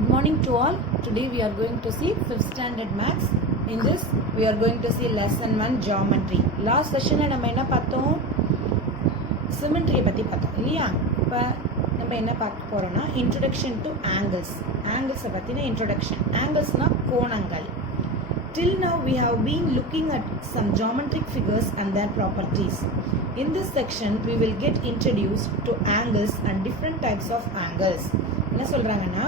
Good morning to all. Today we are going to see 5th standard maths. In this we are going to see lesson 1 geometry. Last session நம்ம என்ன பார்த்தோம்? Symmetry பத்தி பார்த்தோம் இல்லையா? இப்போ நம்ம என்ன பார்க்க போறோம்னா introduction to angles. Angles பத்தின introduction. Anglesனா கோணங்கள். Till now we have been looking at some geometric figures and their properties. In this section we will get introduced to angles and different types of angles. என்ன சொல்றாங்கன்னா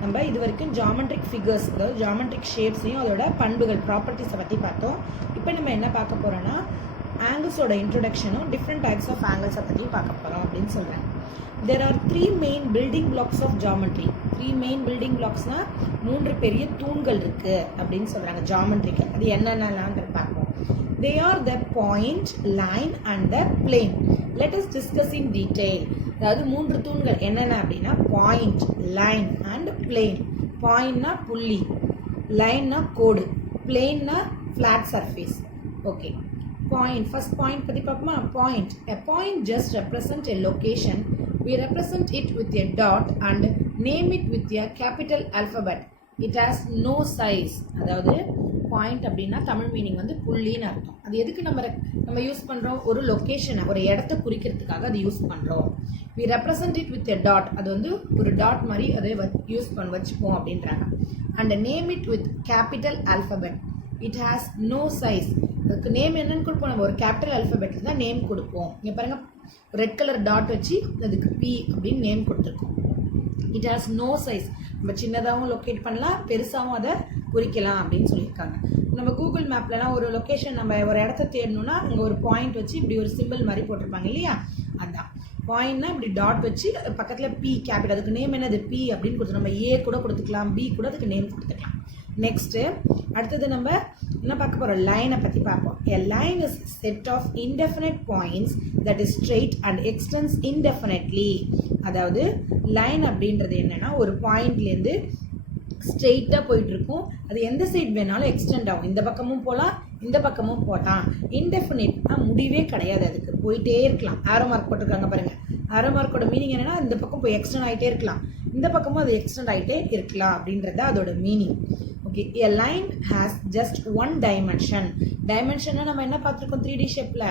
நம்ம இதுவரைக்கும் geometric figures அதாவது geometric ஷேப்ஸையும் அதோட பண்புகள் ப்ராப்பர்ட்டிஸை பற்றி பார்த்தோம். இப்போ நம்ம என்ன பார்க்க போறோம்னா ஆங்கிள்ஸோட இன்ட்ரோடக்ஷனும் டிஃப்ரெண்ட் டைப்ஸ் ஆஃப் ஆங்கிள்ஸை பற்றி பார்க்க போகிறோம் அப்படின்னு சொல்கிறேன். There are three main building blocks of geometry. Three main building blocksனா மூன்று பெரிய தூண்கள் இருக்கு அப்படின்னு சொல்றாங்க ஜியோமெட்ரிக்கு. அது என்னென்னலாம் பார்ப்போம். They are the point, line and the plane. Let us discuss in detail. அதாவது மூன்று தூண்கள் என்னென்ன அப்படின்னா பாயிண்ட், லைன் அண்ட் பிளேன். பாயிண்ட்னா புள்ளி, லைன்னா கோடு, பிளேன்னா flat surface. Okay, point first point பற்றி பார்ப்போமா. Point, a point just represent a location. We represent it with a dot and name it with a capital alphabet. It has no size. அதாவது point அப்படின்னா Tamil meaning வந்து புள்ளின்னு அர்த்தம். அது எதுக்கு நம்ம use பண்ணுறோம்? ஒரு லொக்கேஷனை, ஒரு இடத்த குறிக்கிறதுக்காக அது யூஸ் பண்ணுறோம். we represent it with a dot. அது வந்து ஒரு டாட் மாதிரி அதை வச்சுப்போம் அப்படின்றாங்க. and name it with capital alphabet. it has no size. அதுக்கு நேம் என்னன்னு கொடுப்போம்? நம்ம ஒரு கேபிட்டல் அல்ஃபபெட்டில் தான் நேம் கொடுப்போம். இங்கே பாருங்க, ரெட் கலர் டாட் வச்சு அதுக்கு பி அப்படின்னு நேம் கொடுத்துருக்கோம். It has no size. நம்ம சின்னதாகவும் லொக்கேட் பண்ணலாம், பெருசாகவும் அதை குறிக்கலாம் அப்படின்னு சொல்லியிருக்காங்க. நம்ம கூகுள் மேப்லலாம் ஒரு லொக்கேஷன் நம்ம ஒரு இடத்த தேடணும்னா அங்கே ஒரு பாயிண்ட் வச்சு இப்படி ஒரு சிம்பிள் மாதிரி போட்டிருப்பாங்க இல்லையா? அதான் பாயிண்ட்னா இப்படி டாட் வச்சு பக்கத்தில் பி கேபிட்டல், அதுக்கு நேம் என்னது பி அப்படின்னு கொடுத்து நம்ம ஏ கூட கொடுத்துக்கலாம், பி கூட அதுக்கு நேம் கொடுத்துக்கலாம். நெக்ஸ்ட்டு அடுத்தது நம்ம என்ன பார்க்க போகிறோம்? லைனை பற்றி பார்ப்போம். A line is a set of indefinite points that is straight and extends indefinitely. அதாவது லைன் அப்படின்றது என்னன்னா ஒரு பாயிண்ட்லேருந்து ஸ்ட்ரெயிட்டாக போயிட்டு இருக்கும். அது எந்த சைட் வேணாலும் எக்ஸ்டெண்ட் ஆகும். இந்த பக்கமும் போகலாம், இந்த பக்கமும் போகலாம். இன்டெஃபினிட்னா முடிவே கிடையாது, அதுக்கு போயிட்டே இருக்கலாம். ஆரோ மார்க் போட்டிருக்காங்க பாருங்க. ஆரோ மார்க்கோட மீனிங் என்னன்னா இந்த பக்கம் போய் எக்ஸ்டெண்ட் ஆகிட்டே இருக்கலாம், இந்த பக்கமும் அது எக்ஸ்டெண்ட் ஆகிட்டே இருக்கலாம் அப்படின்றது அதோட meaning. Okay, a line has just one dimension. டைமென்ஷன்னா நம்ம என்ன பார்த்துருக்கோம்? 3D ஷேப்பில்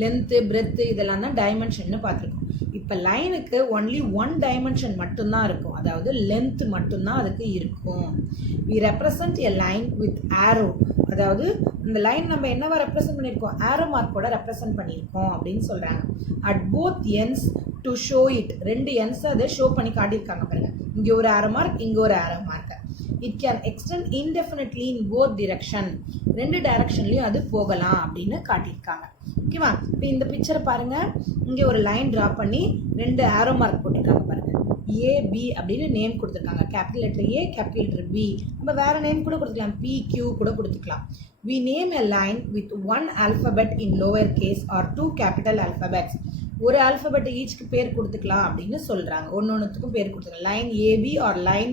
லென்த்து, பிரெத்து இதெல்லாம் தான் டைமென்ஷன்னு பார்த்துருக்கோம். இப்போ லைனுக்கு ஒன்லி ஒன் டைமென்ஷன் மட்டும்தான் இருக்கும், அதாவது லென்த் மட்டும்தான் அதுக்கு இருக்கும். we represent a line with arrow. அதாவது இந்த லைன் நம்ம என்னவா ரெப்ரசென்ட் பண்ணியிருக்கோம்? ஆரோ மார்க்கோட ரெப்ரசென்ட் பண்ணியிருக்கோம் அப்படின்னு சொல்கிறாங்க. at both ends to show it. ரெண்டு எண்ட்ஸ் அதை ஷோ பண்ணி காட்டியிருக்காங்க பாருங்க. இங்கே ஒரு ஆரோ மார்க், இங்கே ஒரு arrow mark. it can extend indefinitely in both direction. ரெண்டு டைரக்ஷன்லையும் அது போகலாம் அப்படின்னு காட்டியிருக்காங்க. ஓகேவா? இப்போ இந்த பிக்சரை பாருங்க. இங்கே ஒரு லைன் ட்ரா பண்ணி ரெண்டு ஆரோ மார்க் போட்டிருக்காங்க பாருங்க. ஏபி அப்படின்னு நேம் கொடுத்துருக்காங்க. Capital letter A, capital letter B. நம்ம வேற நேம் கூட கொடுத்துக்கலாம், PQ கூட கொடுத்துக்கலாம். we name a line with one alphabet in lower case or two capital alphabets. ஒரு ஆல்பபெட் ஈச்க்கு பேர் கொடுத்துக்கலாம் அப்படின்னு சொல்றாங்க. ஒன்னொன்னுத்துக்கும் பேர் கொடுத்துக்கலாம். லைன் ஏபி ஆர் லைன்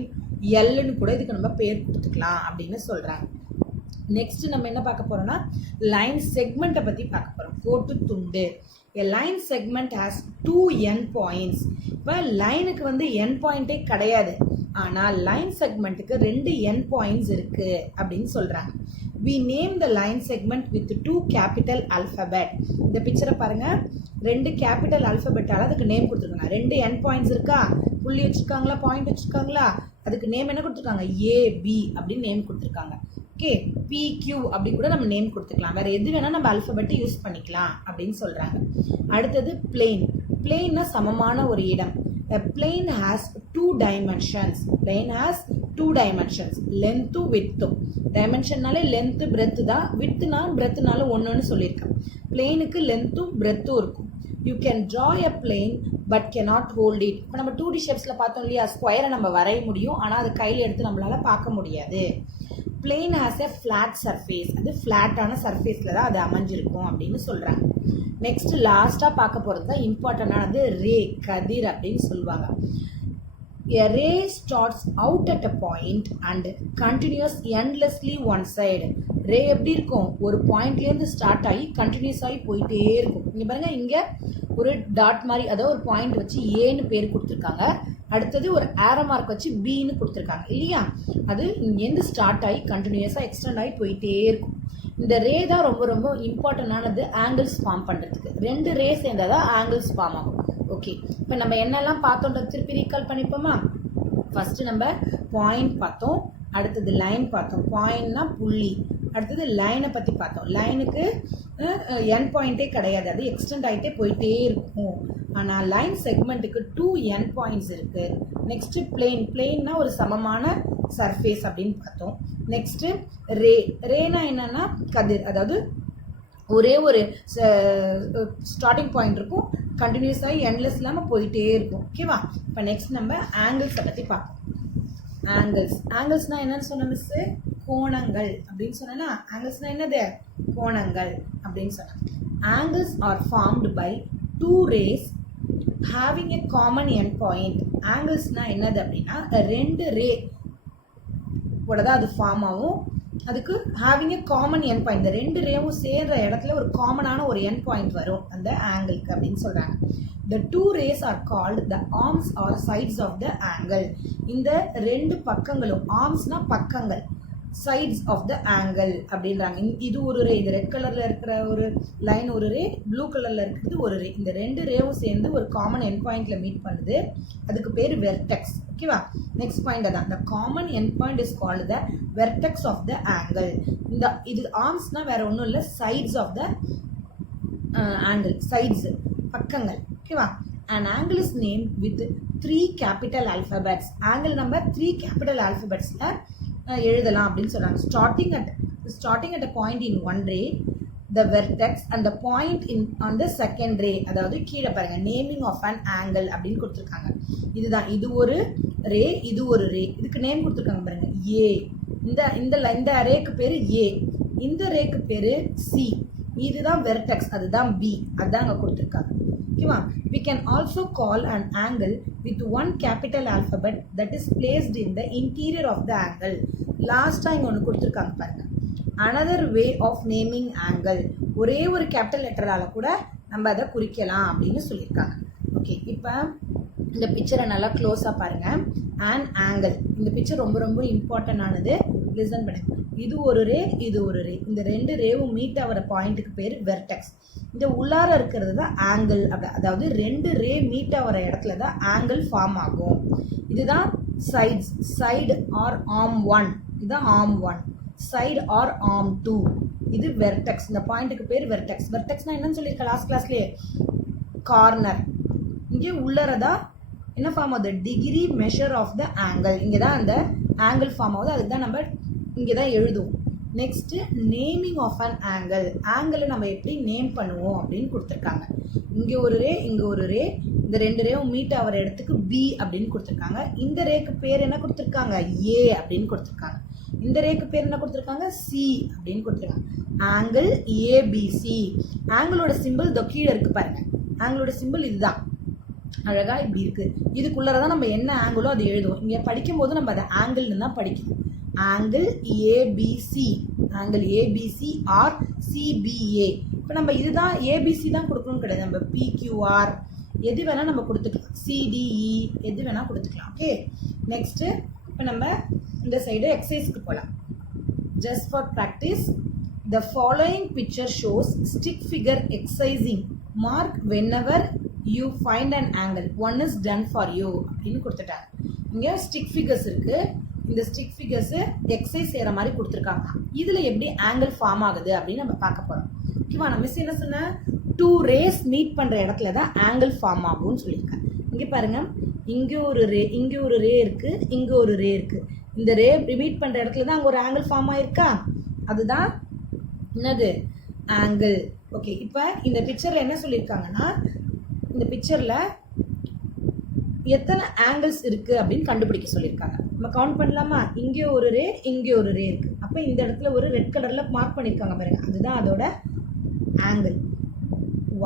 எல்னு கூட இதுக்கு நம்ம பேர் கொடுத்துக்கலாம் அப்படின்னு சொல்றாங்க. நெக்ஸ்ட் நம்ம என்ன பார்க்க போறோம்னா லைன் செக்மெண்ட்டை பத்தி பார்க்க போறோம். கோட்டு துண்டு. A line segment has two end points. இப்போ லைனுக்கு வந்து எண்ட் பாயிண்டே கிடையாது, ஆனால் லைன் செக்மெண்ட்டுக்கு ரெண்டு எண்ட் பாயிண்ட்ஸ் இருக்கு அப்படின்னு சொல்றாங்க. we name the line segment with two capital alphabet. இந்த பிக்சரை பாருங்க, ரெண்டு கேபிட்டல் அல்பபெட்டால அதுக்கு நேம் கொடுத்துருக்காங்க. ரெண்டு எண்ட் பாயிண்ட்ஸ் இருக்கா, புள்ளி வச்சிருக்காங்களா, பாயிண்ட் வச்சிருக்காங்களா, அதுக்கு நேம் என்ன கொடுத்துருக்காங்க? ஏபி அப்படின்னு நேம் கொடுத்துருக்காங்க. ஓகே, PQ அப்படி கூட நம்ம நேம் கொடுத்துக்கலாம். வேற எது வேணா நம்ம அல்பபெட்டை யூஸ் பண்ணிக்கலாம் அப்படின்னு சொல்றாங்க. அடுத்தது பிளேன். பிளேன்னா சமமான ஒரு இடம். A plane has two dimensions. Plane has two dimensions. Length, width. டைமென்ஷன்னாலே லென்த், பிரெத் தான். விட்த்னா பிரெத்னால ஒன்றுன்னு சொல்லியிருக்கேன். பிளேனுக்கு லென்த்தும் பிரெத்தும் இருக்கும். You can draw a plane but cannot hold it. இப்போ நம்ம 2D ஷேப்ஸில் பார்த்தோம் இல்லையா? ஸ்கொயரை நம்ம வரைய முடியும், ஆனால் அது கையில் எடுத்து நம்மளால பார்க்க முடியாது. Plane has a flat surface. அது ஃபிளாட்டான சர்ஃபேஸில் தான் அது அமைஞ்சிருக்கும் அப்படின்னு சொல்கிறாங்க. நெக்ஸ்ட் லாஸ்ட்டாக பார்க்க போகிறது தான் இம்பார்ட்டண்டானது, ரே, கதிர் அப்படின்னு சொல்லுவாங்க. A ray starts out at a point and continues endlessly one side. ரே எப்படி இருக்கும்? ஒரு பாயிண்ட்லேருந்து ஸ்டார்ட் ஆகி கண்டினியூஸ் ஆகி போயிட்டே இருக்கும். இங்கே பாருங்க, இங்கே ஒரு டாட் மாதிரி அதாவது ஒரு பாயிண்ட் வச்சு ஏன்னு பேர் கொடுத்துருக்காங்க. அடுத்தது ஒரு ஏரோ மார்க் வச்சு பின்னு கொடுத்துருக்காங்க இல்லையா, அது இங்கேருந்து ஸ்டார்ட் ஆகி கண்டினியூஸாக எக்ஸ்டெண்ட் ஆகி போயிட்டே இருக்கும். இந்த ரே தான் ரொம்ப ரொம்ப இம்பார்ட்டண்டானது ஆங்கிள்ஸ் ஃபார்ம் பண்ணுறதுக்கு. 2 ரே சேர்ந்தால் தான் ஆங்கிள்ஸ் ஃபார்ம் ஆகும். ஓகே, இப்போ நம்ம என்னெல்லாம் பார்த்தோன்றது திருப்பி ரீகால் பண்ணிப்போமா. ஃபஸ்ட்டு நம்ம பாயிண்ட் பார்த்தோம், அடுத்தது லைன் பார்த்தோம். பாயிண்ட்னா புள்ளி, அடுத்தது லைனை பற்றி பார்த்தோம். லைனுக்கு என் பாயிண்ட்டே கிடையாது, அது எக்ஸ்டெண்ட் ஆகிட்டே போயிட்டே இருக்கும். ஆனால் லைன் செக்மெண்ட்டுக்கு 2 என் பாயிண்ட்ஸ் இருக்குது. நெக்ஸ்ட்டு பிளெயின்னா ஒரு சமமான சர்ஃபேஸ் அப்படின்னு பார்த்தோம். நெக்ஸ்ட்டு ரேனா என்னன்னா கதிர், அதாவது ஒரே ஒரு ஸ்டார்டிங் பாயிண்ட் இருக்கும், கண்டினியூஸாக எண்ட்லெஸ் இல்லாமல் போயிட்டே இருக்கும். ஓகேவா. இப்போ நெக்ஸ்ட் நம்ம ஆங்கிள்ஸை பற்றி பார்ப்போம். ஆங்கிள்ஸ்னால் என்னன்னு சொன்ன மிஸ்ஸு, கோணங்கள் அப்படின்னு சொன்னா. ஆங்கிள்ஸ்னால் என்னது, கோணங்கள் அப்படின்னு சொன்னேன். Angles are formed by 2 rays having a common end point. ஆங்கிள்ஸ்னால் என்னது அப்படின்னா 2 ரே தான் அது ஃபார்ம் ஆகும். அதுக்கு having a common end point, இந்த 2 ரேவும் சேர்ற இடத்துல ஒரு காமனான ஒரு என் பாயிண்ட் வரும் அந்த ஆங்கிளுக்கு அப்படின்னு சொல்கிறாங்க. The 2 rays are called the arms or sides of the angle. இந்த 2 பக்கங்களும், ஆர்ம்ஸ்னா பக்கங்கள், sides of the angle அப்படின்றாங்க. இது ஒரு ரே, இந்த ரெட் கலரில் இருக்கிற ஒரு லைன் ஒரு ரே, ப்ளூ கலரில் இருக்கிறது ஒரு ரே. இந்த 2 ரேவும் சேர்ந்து ஒரு காமன் என் பாயிண்டில் மீட் பண்ணுது, அதுக்கு பேர் வெர்டெக்ஸ். ஓகேவா. நெக்ஸ்ட் பாயிண்ட் தான், the common end point is called the vertex of the angle. இது ஆர்ம்ஸ்னா வேற ஒன்றும் இல்லை, sides of the angle, sides பக்கங்கள். ஓகேவா. An angle is named with 3 capital alphabets. Angle number 3 capital alphabetsல எழுதலாம் அப்படின்னு சொல்றாங்க. Starting at a point in one ray, the vertex and the point on the second ray. அதாவது கீழே பாருங்க, naming of an angle அப்படின்னு கொடுத்துருக்காங்க. இதுதான், இது ஒரு ரே, இது ஒரு ரே, இதுக்கு நேம் கொடுத்துருக்காங்க பாருங்க, ஏ. இந்த ரேக்கு பேரு ஏ, இந்த ரேக்கு பேரு சி. இதுதான் வெர்டெக்ஸ், அதுதான் பி, அதுதான் அங்கே கொடுத்துருக்காங்க. ஓகேவா. We can also call an angle with 1 capital alphabet that is placed in the interior of the angle. லாஸ்ட்டாக இங்கே ஒன்று கொடுத்துருக்காங்க பாருங்க, another way of naming angle. ஒரே ஒரு கேபிட்டல் லெட்டரால் கூட நம்ம அதை குறிக்கலாம் அப்படின்னு சொல்லியிருக்காங்க. ஓகே, இப்போ இந்த பிக்சரை நல்லா க்ளோஸாக பாருங்கள். அண்ட் ஆங்கிள், இந்த பிக்சர் ரொம்ப ரொம்ப இம்பார்ட்டண்டானது, லிசன் பண்ணுங்க. இது ஒரு ரே, இது ஒரு ரே, இந்த 2 ரேவும் மீட் ஆகிற பாயிண்ட்டுக்கு பேர் வெர்டெக்ஸ். இந்த உள்ளார இருக்கிறது தான் ஆங்கிள். அதாவது 2 ரே மீட் ஆகிற இடத்துல தான் ஆங்கிள் ஃபார்ம் ஆகும். இதுதான் சைட்ஸ், சைடு ஆர் ஆர்ம் 1, இதுதான் ஆர்ம் 1, சைடு ஆர் ஆர்ம் 2, இது வெர்டெக்ஸ். இந்த பாயிண்ட்டுக்கு பேர் வெர்டெக்ஸ். வெர்டெக்ஸ்னால் என்னன்னு சொல்லியிருக்க லாஸ்ட் கிளாஸ்லேயே, கார்னர். இங்கே உள்ளறதா என்ன ஃபார்ம் ஆகுது, degree measure of the angle. இங்கே தான் அந்த ஆங்கிள் ஃபார்ம் ஆகுது, அதுக்கு தான் நம்ம இங்கே தான் எழுதுவோம். Next naming of an angle. ஆங்கிளை நம்ம எப்படி நேம் பண்ணுவோம் அப்படின்னு கொடுத்துருக்காங்க. இங்கே ஒரு ரே, இங்கே ஒரு ரே, இந்த 2 ரேவும் மீட் ஆகிற இடத்துக்கு பி அப்படின்னு கொடுத்துருக்காங்க. இந்த ரேக்கு பேர் என்ன கொடுத்துருக்காங்க, ஏ அப்படின்னு கொடுத்துருக்காங்க. இந்த ரேக்கு பேர் என்ன கொடுத்துருக்காங்க, சி அப்படின்னு கொடுத்துருக்காங்க. Angle ABC. ஆங்கிளோட சிம்பிள் இதோ கீழே இருக்குது பாருங்க, ஆங்கிளோட சிம்பிள் இதுதான், அழகாக இப்படி இருக்குது. இதுக்குள்ளே தான் நம்ம என்ன ஆங்கிளோ அதை எழுதுவோம். இங்கே படிக்கும்போது நம்ம அதை ஆங்கிள்னு தான் படிக்கணும். Angle ABC, angle ABC or CBA. இப்போ நம்ம இதுதான் ஏபிசி தான் கொடுக்கணும்னு கிடையாது, நம்ம பிக்யூஆர் எது வேணால் நம்ம கொடுத்துக்கலாம், சிடிஇ எது வேணால் கொடுத்துக்கலாம். ஓகே, நெக்ஸ்ட்டு இப்போ நம்ம இந்த சைடு எக்ஸசைஸ்க்கு போகலாம். Just for practice, the following picture shows stick figure exercising. Mark whenever you find an angle, one is done for you அப்படின்னு கொடுத்துட்டாங்க. இங்கே ஸ்டிக் ஃபிகர்ஸ் இருக்குது, இந்த ஸ்டிக் ஃபிகர்ஸு எக்ஸசைஸ் செய்கிற மாதிரி கொடுத்துருக்காங்க. இதில் எப்படி ஆங்கிள் ஃபார்ம் ஆகுது அப்படின்னு நம்ம பார்க்க போகிறோம். ஓகேவா. நான் மிஸ் என்ன சொன்னேன், 2 ரேஸ் மீட் பண்ணுற இடத்துல தான் ஆங்கிள் ஃபார்ம் ஆகும்னு சொல்லியிருக்கேன். இங்கே பாருங்கள், இங்கே ஒரு ரே, இங்கே ஒரு ரே இருக்குது, இங்கே ஒரு ரே இருக்குது. இந்த ரே மீட் பண்ணுற இடத்துல தான் அங்கே ஒரு ஆங்கிள் ஃபார்ம் ஆகிருக்கா, அதுதான் என்னது, ஆங்கிள். ஓகே, இப்போ இந்த பிக்சரில் என்ன சொல்லியிருக்காங்கன்னா, இந்த பிக்சரில் எத்தனை ஆங்கிள்ஸ் இருக்குது அப்படின்னு கண்டுபிடிக்க சொல்லியிருக்காங்க. நம்ம கவுண்ட் பண்ணலாமா, இங்கே ஒரு ரே, இங்கே ஒரு ரே இருக்குது. அப்போ இந்த இடத்துல ஒரு ரெட் கலரில் மார்க் பண்ணியிருக்காங்க பாருங்க, அதுதான் அதோட ஆங்கிள்.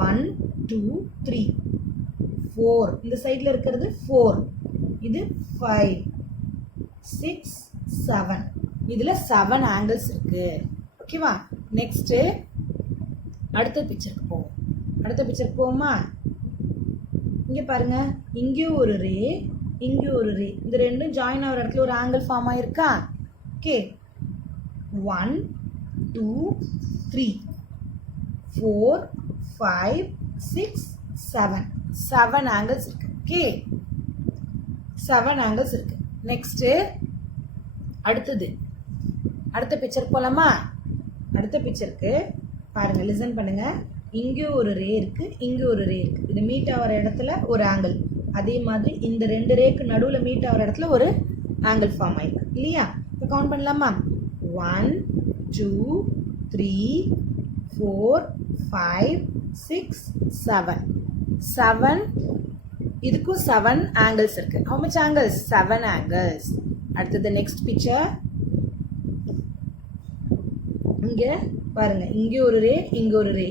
1 2 3 4, இந்த சைடில் இருக்கிறது 4, இது 5 6 7, இதில் 7 ஆங்கிள்ஸ் இருக்குது. ஓகேவா. நெக்ஸ்ட்டு அடுத்த பிக்சருக்கு போவோம். அடுத்த பிக்சருக்கு போவோமா. இங்கே பாருங்கள், இங்கே ஒரு ரே, இங்க ஒரு ரே. இந்த ரெண்டும் ஜாயின் ஆகிற இடத்துல ஒரு ஆங்கிள் ஃபார்ம் ஆயிருக்கா? ஓகே, 1 2 3 4 5 6 7 7 ஆங்கிள்ஸ் இருக்கு. ஓகே, 7 ஆங்கிள்ஸ் இருக்கு. நெக்ஸ்ட் அடுத்தது அடுத்த பிக்சர் போலாமா? அடுத்த பிக்சருக்கு பாருங்க, லிசன் பண்ணுங்க. இங்கே ஒரு ரே இருக்கு, இங்கே ஒரு ரே இருக்கு. இது மீட் ஆகிற இடத்துல ஒரு ஆங்கிள். அதே மாதிரி இந்த ரெண்டு ரேக்கு நடுவில் மீட் ஆகிற இடத்துல ஒரு ஆங்கிள் ஃபார்ம் ஆயிருக்கு இல்லையா? இப்போ கவுண்ட் பண்ணலாமா? 1 2 3 4 5 6 7 7. இதுக்கும் 7 ஆங்கிள்ஸ் இருக்கு. how much angles? 7 angles. அடுத்தது நெக்ஸ்ட் பிக்சர். இங்க பாருங்க, இங்க ஒரு ரே, இங்க ஒரு ரே.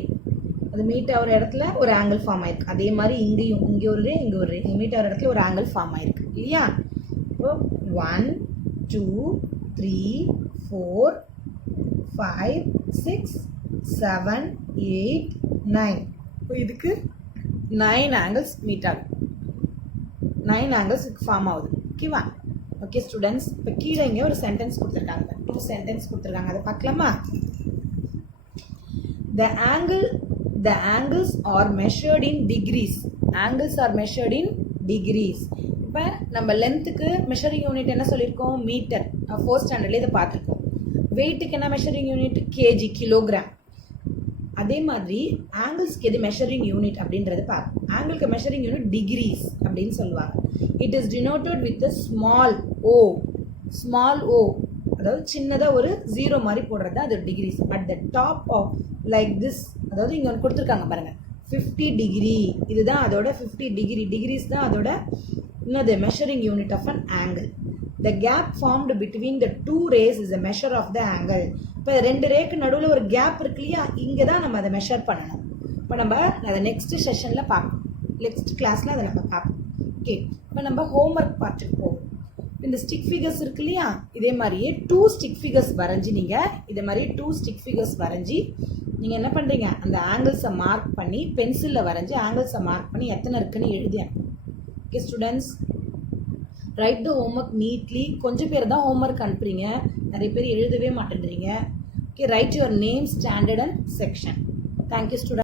அது மீட் ஆகிற இடத்துல ஒரு ஆங்கிள் ஃபார்ம் ஆயிருக்கு. அதே மாதிரி இங்கேயும் இங்கே ஒரு ரே, இங்கே ஒரு ரே. மீட் ஆகிற இடத்துல ஒரு ஆங்கிள் ஃபார்ம் ஆயிருக்கு இல்லையா? இப்போ 1 2 3 4 5 6 7 8 9. இப்போ இதுக்கு 9 ஆங்கிள்ஸ் மீட் ஆகும். 9 ஆங்கிள்ஸ் ஃபார்ம் ஆகுது. ஓகேவா? ஓகே ஸ்டூடெண்ட்ஸ், இப்போ கீழே இங்கே ஒரு சென்டென்ஸ் கொடுத்துருக்காங்க. 2 சென்டென்ஸ் கொடுத்துருக்காங்க. அதை பார்க்கலாமா? The angles are measured in degrees. Angles are measured in degrees. இப்போ நம்ம லென்த்துக்கு மெஷரிங் யூனிட் என்ன சொல்லியிருக்கோம்? மீட்டர். 4th ஸ்டாண்டர்ட்ல இதை பார்த்துருக்கோம். வெயிட்டுக்கு என்ன மெஷரிங் யூனிட்? KG, kilogram. அதே மாதிரி ஆங்கிள்ஸ்க்கு எது மெஷரிங் யூனிட் அப்படின்றது பார்ப்போம். ஆங்கிளுக்கு மெஷரிங் யூனிட் டிகிரிஸ் அப்படின்னு சொல்லுவாங்க. It is denoted with small O. Small O அதாவது சின்னதாக ஒரு 0 மாதிரி போடுறது அது degrees. At the top of like this, அதாவது இங்கே ஒன்று கொடுத்துருக்காங்க பாருங்க, 50 டிகிரி. இதுதான் அதோட 50 டிகிரி. டிகிரிஸ் தான் அதோட என்னது measuring unit of an angle. The gap formed between the 2 rays is a measure of the angle. இப்போ 2 ரேக்கு நடுவில் ஒரு கேப் இருக்கு இல்லையா? இங்கே தான் நம்ம அதை மெஷர் பண்ணணும். இப்போ நம்ம அதை நெக்ஸ்ட் செஷனில் பார்ப்போம். நெக்ஸ்ட் கிளாஸில் அதை நம்ம பார்ப்போம். ஓகே, இப்போ நம்ம ஹோம்ஒர்க் பார்த்துட்டு போவோம். இந்த ஸ்டிக் ஃபிகர்ஸ் இருக்கு இல்லையா? இதே மாதிரியே 2 ஸ்டிக் ஃபிகர்ஸ் வரைஞ்சி நீங்கள் இதே மாதிரி 2 ஸ்டிக் ஃபிகர்ஸ் வரைஞ்சி நீங்கள் என்ன பண்ணுறீங்க? அந்த ஆங்கிள்ஸை மார்க் பண்ணி பென்சிலில் வரைஞ்சி ஆங்கிள்ஸை மார்க் பண்ணி எத்தனை இருக்குன்னு எழுதி. Okay students, right the homework neatly. கொஞ்சம் பேர் தான் ஹோம்ஒர்க் அனுப்புறீங்க, நிறைய பேர் எழுதவே மாட்டேன்றீங்க. Okay, right your name, standard and section. Thank you student.